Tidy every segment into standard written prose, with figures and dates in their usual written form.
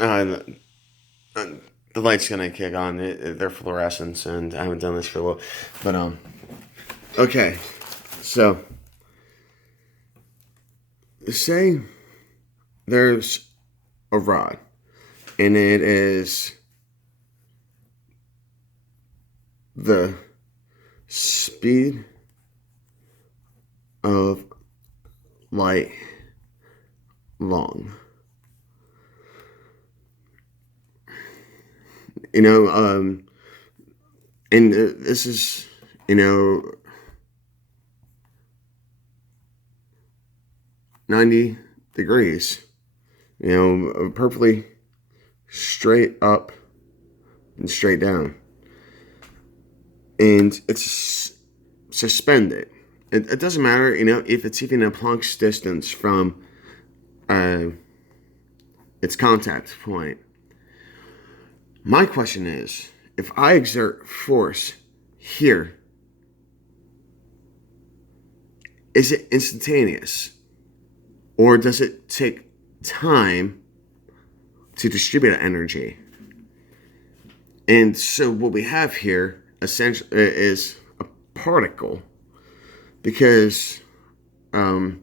Uh, uh, the light's gonna kick on. They're fluorescents, and I haven't done this for a while. But okay. So say there's a rod, and it is the speed of light long. You know, and this is, you know, 90 degrees. You know, perfectly straight up and straight down. And it's suspended. It doesn't matter, you know, if it's even a Planck's distance from uh, its contact point. My question is, if I exert force here, is it instantaneous? Or does it take time to distribute energy? And so what we have here essentially is a particle, because and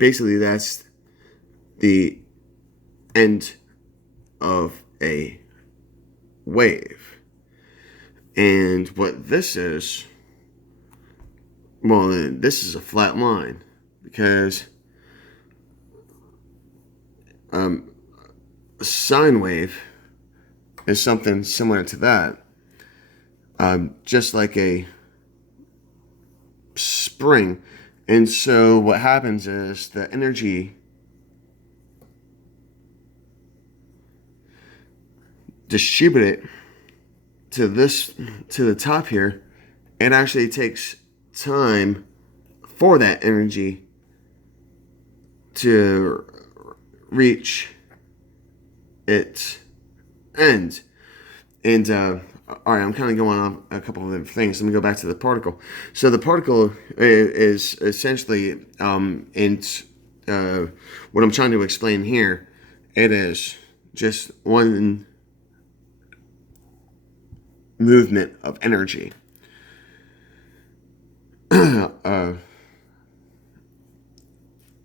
basically that's the end of a wave. And what this is, well, this is a flat line, because a sine wave is something similar to that, just like a spring. And so what happens is the energy distributed to this, to the top here. It actually takes time for that energy to reach its end. And all right, I'm kind of going on a couple of different things. Let me go back to the particle. So the particle is essentially, what I'm trying to explain here, it is just one movement of energy.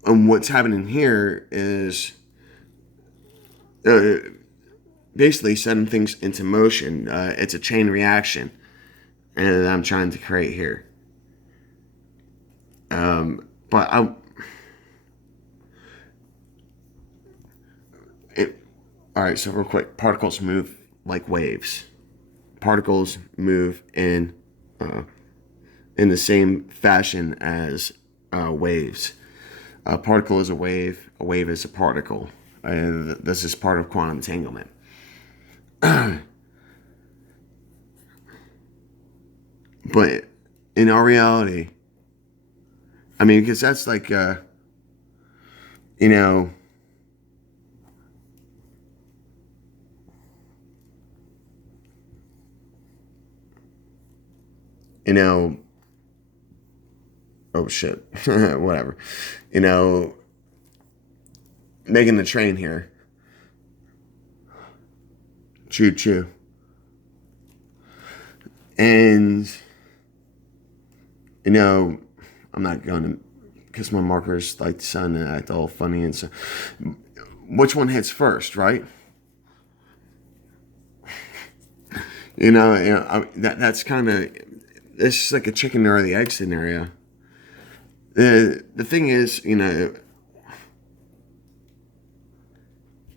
And what's happening here is uh, basically setting things into motion. It's a chain reaction, and I'm trying to create here. But all right. So real quick, particles move like waves. Particles move in the same fashion as waves. A particle is a wave. A wave is a particle. And this is part of quantum entanglement. But in our reality, I mean, because that's like, you know, you know, oh shit, whatever, you know, making the train here, choo choo, and you know, I'm not going to, because my markers like the sun and act all funny and so. Which one hits first, right? That's kind of, it's like a chicken or the egg scenario. The thing is, you know,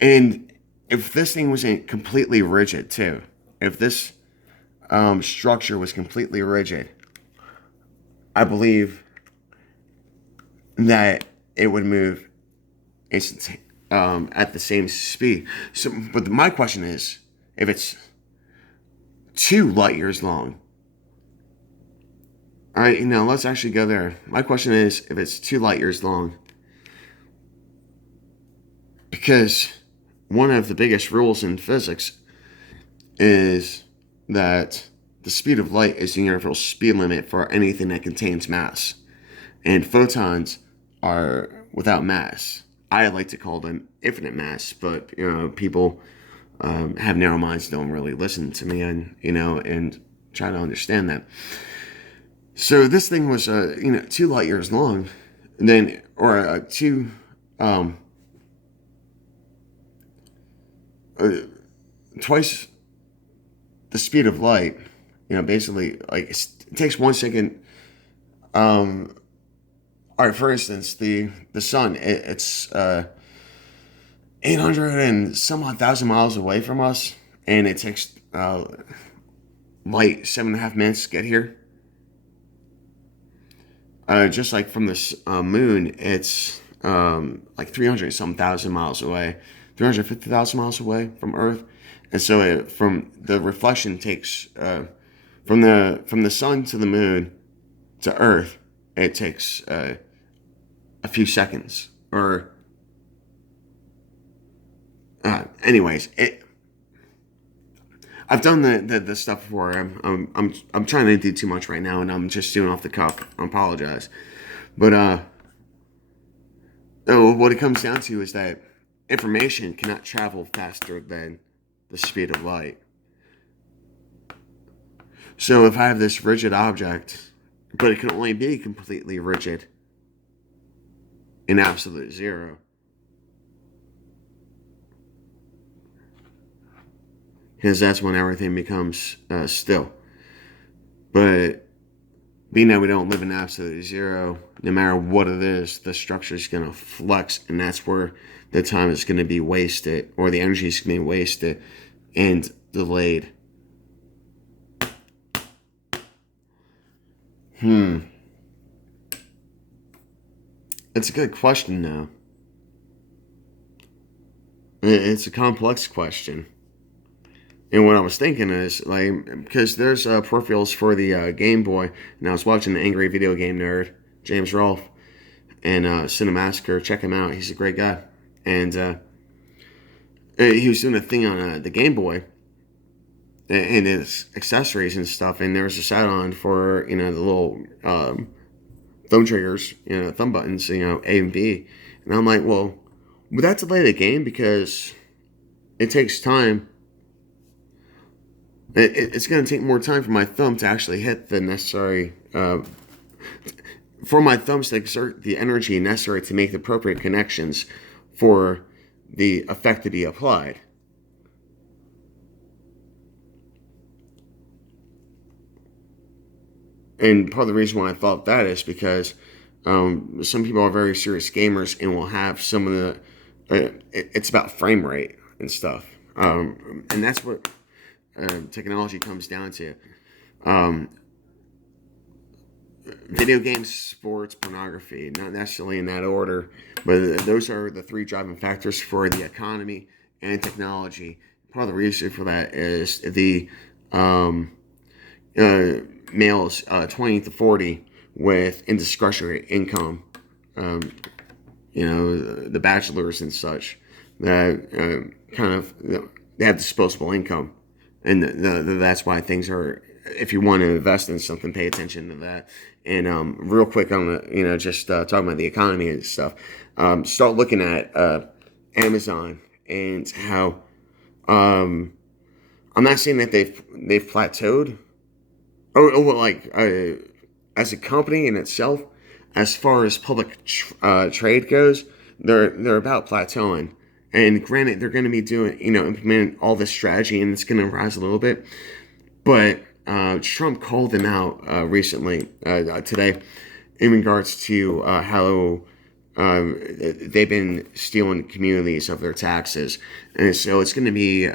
and if this thing wasn't completely rigid too, if this structure was completely rigid, I believe that it would move at the same speed. So, but my question is, if it's 2 light years long, all right, now let's actually go there. My question is, if it's 2 light years long, because one of the biggest rules in physics is that the speed of light is the universal speed limit for anything that contains mass. And photons are without mass. I like to call them infinite mass, but people have narrow minds, don't really listen to me, and and try to understand that. So this thing was 2 light years long, and then or two um, uh, twice the speed of light. Basically, like it takes 1 second. All right, for instance, the sun, it's 800 and some odd thousand miles away from us, and it takes light 7.5 minutes to get here. Just like from the moon, it's like 300 some thousand miles away, 350,000 miles away from Earth, and so from the reflection takes from the sun to the moon to Earth, it takes a few seconds. Or anyways, I've done the stuff before. I'm trying to do too much right now, and I'm just doing off the cuff. I apologize, but what it comes down to is that information cannot travel faster than the speed of light. So if I have this rigid object, but it can only be completely rigid in absolute zero, because that's when everything becomes still. But being that we don't live in absolute zero, no matter what it is, the structure is going to flex, and that's where the time is going to be wasted, or the energy is going to be wasted and delayed. It's a good question, though. It's a complex question. And what I was thinking is, like, because there's peripherals for the Game Boy, and I was watching the Angry Video Game Nerd, James Rolfe, and Cinemassacre. Check him out; he's a great guy. And he was doing a thing on the Game Boy and its accessories and stuff. And there was a add-on for the little thumb triggers, thumb buttons, A and B. And I'm like, well, would that delay the game because it takes time? It's going to take more time for my thumb to actually hit the necessary, for my thumbs to exert the energy necessary to make the appropriate connections for the effect to be applied. And part of the reason why I thought that is because some people are very serious gamers and will have some of the, it's about frame rate and stuff. And that's what technology comes down to. Video games, sports, pornography, not necessarily in that order, but those are the three driving factors for the economy and technology. Part of the reason for that is the uh, males 20 to 40 with indiscretionary income, the bachelors and such, that they have disposable income. And that's why things are, if you want to invest in something, pay attention to that. And real quick on the, just talking about the economy and stuff, start looking at Amazon and how, I'm not saying that they've plateaued, or like as a company in itself, as far as public trade goes, they're about plateauing. And granted, they're going to be doing, implementing all this strategy, and it's going to rise a little bit. But Trump called them out recently, today, in regards to how they've been stealing communities of their taxes. And so it's going to be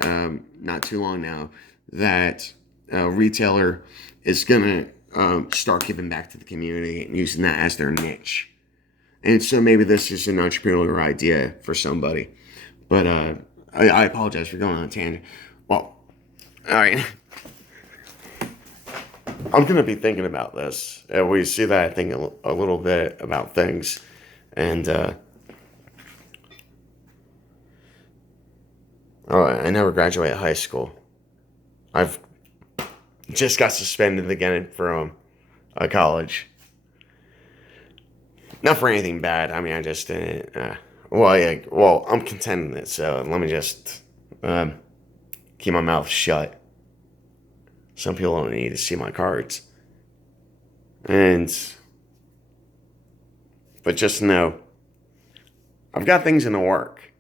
not too long now that a retailer is going to start giving back to the community and using that as their niche. And so maybe this is an entrepreneurial idea for somebody. But I apologize for going on a tangent. Well, all right. I'm going to be thinking about this. We see that I think a little bit about things. And I never graduated high school. I've just got suspended again from college. Not for anything bad. I mean, I just didn't Well, yeah, well, I'm contending it, so let me just um, keep my mouth shut. Some people don't need to see my cards. And, but just know, I've got things in the work.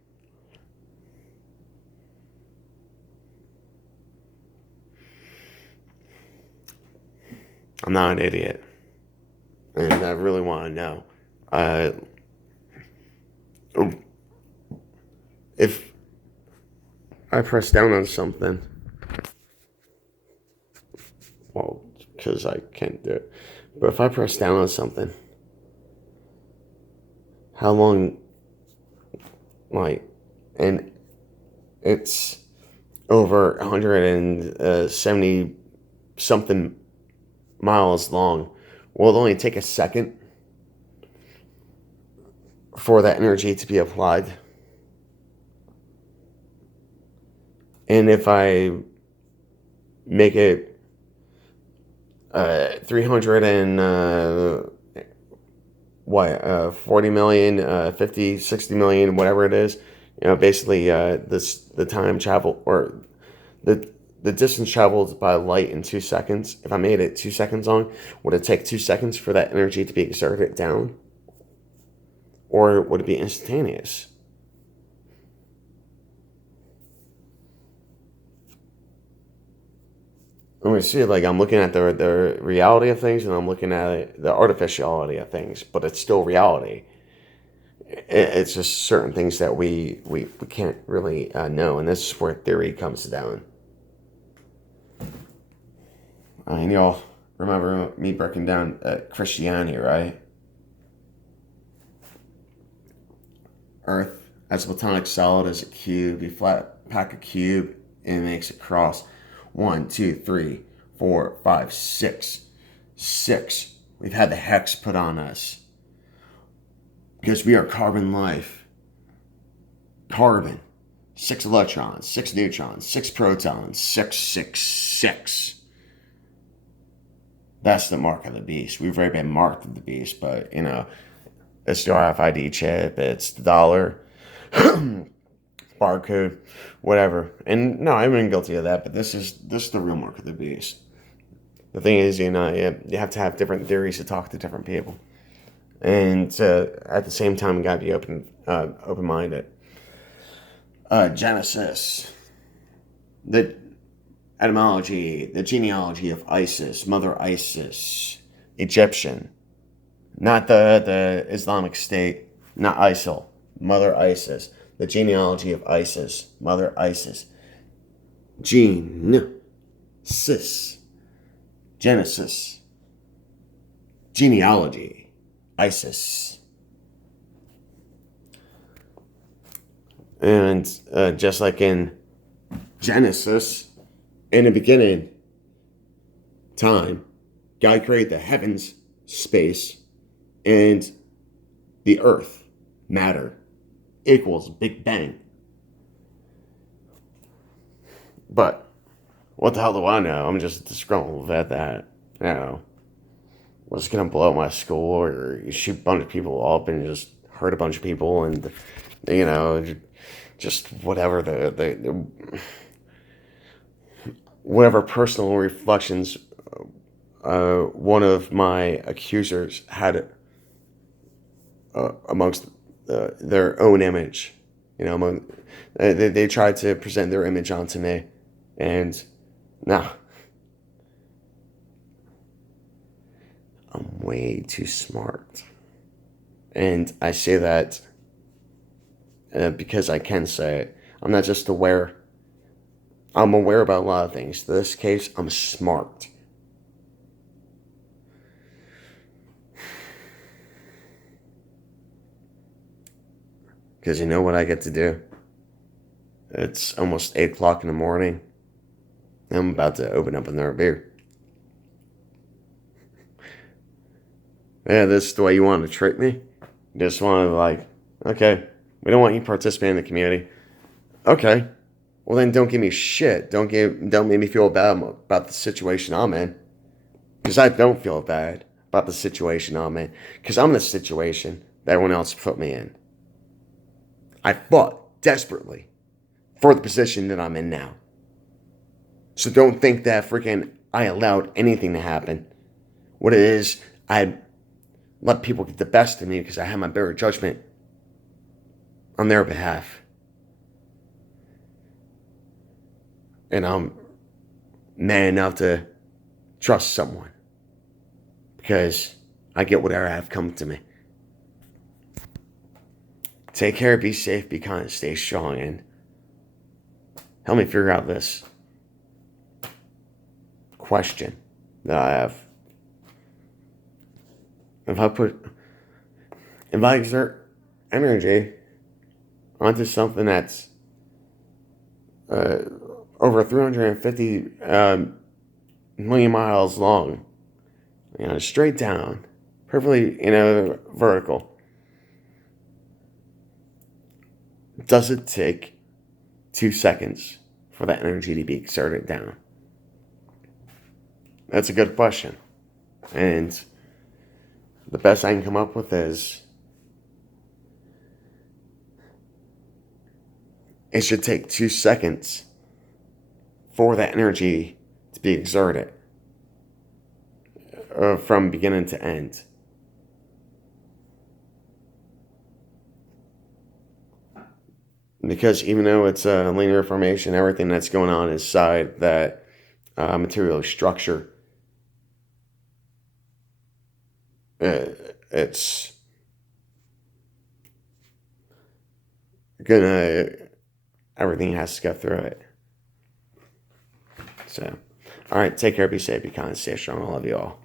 I'm not an idiot. And I really want to know. Uh, if I press down on something, well, because I can't do it, but if I press down on something, how long, like, and it's over 170 something miles long, will it only take a second for that energy to be applied? And if I make it 300 and 40 million, 50, 60 million, whatever it is, basically the time travel, or the distance traveled by light in 2 seconds. If I made it 2 seconds long, would it take 2 seconds for that energy to be exerted down? Or would it be instantaneous? Let me see, like, I'm looking at the reality of things, and I'm looking at the artificiality of things, but it's still reality. It's just certain things that we can't really know, and this is where theory comes down. And y'all remember me breaking down Christianity, right? Earth as a platonic solid as a cube. You flat pack a cube and it makes a cross. 1, 2, 3, 4, 5, 6. 6. We've had the hex put on us because we are carbon life. Carbon. 6 electrons, 6 neutrons, 6 protons, 666. That's the mark of the beast. We've already been marked of the beast, but it's the RFID chip, it's the dollar, barcode, whatever. And no, I've been guilty of that, but this is the real mark of the beast. The thing is, you have to have different theories to talk to different people, and at the same time, you gotta be open-minded. Genesis, the etymology, the genealogy of Isis, Mother Isis, Egyptian. Not the Islamic State, not ISIL, Mother Isis. The genealogy of Isis, Mother Isis. Genesis. Genealogy. Isis. And just like in Genesis, in the beginning, time, God created the heavens, space, and the earth, matter, equals Big Bang. But what the hell do I know? I'm just disgruntled at that. Was going to blow up my school, or you shoot a bunch of people up and just hurt a bunch of people, and just whatever the whatever personal reflections one of my accusers had amongst their own image. They tried to present their image onto me, and no, I'm way too smart. And I say that because I can say it. I'm not just aware. I'm aware about a lot of things. In this case, I'm smart. Because you know what I get to do? It's almost 8 o'clock in the morning. I'm about to open up another beer. Yeah, this is the way you want to trick me? You just want to okay, we don't want you participating in the community. Okay, well then don't give me shit. Don't make me feel bad about the situation I'm in. Because I don't feel bad about the situation I'm in. Because I'm in the situation that everyone else put me in. I fought desperately for the position that I'm in now. So don't think that freaking I allowed anything to happen. What it is, I let people get the best of me because I had my better judgment on their behalf. And I'm man enough to trust someone because I get whatever I have come to me. Take care, be safe, be kind, stay strong, and help me figure out this question that I have. If I exert energy onto something that's over 350 million miles long, straight down, perfectly, vertical, does it take 2 seconds for that energy to be exerted down? That's a good question. And the best I can come up with is it should take 2 seconds for that energy to be exerted from beginning to end. Because even though it's a linear formation, everything that's going on inside that material structure, it's everything has to go through it. So, all right, take care, be safe, be kind, stay strong. I love you all.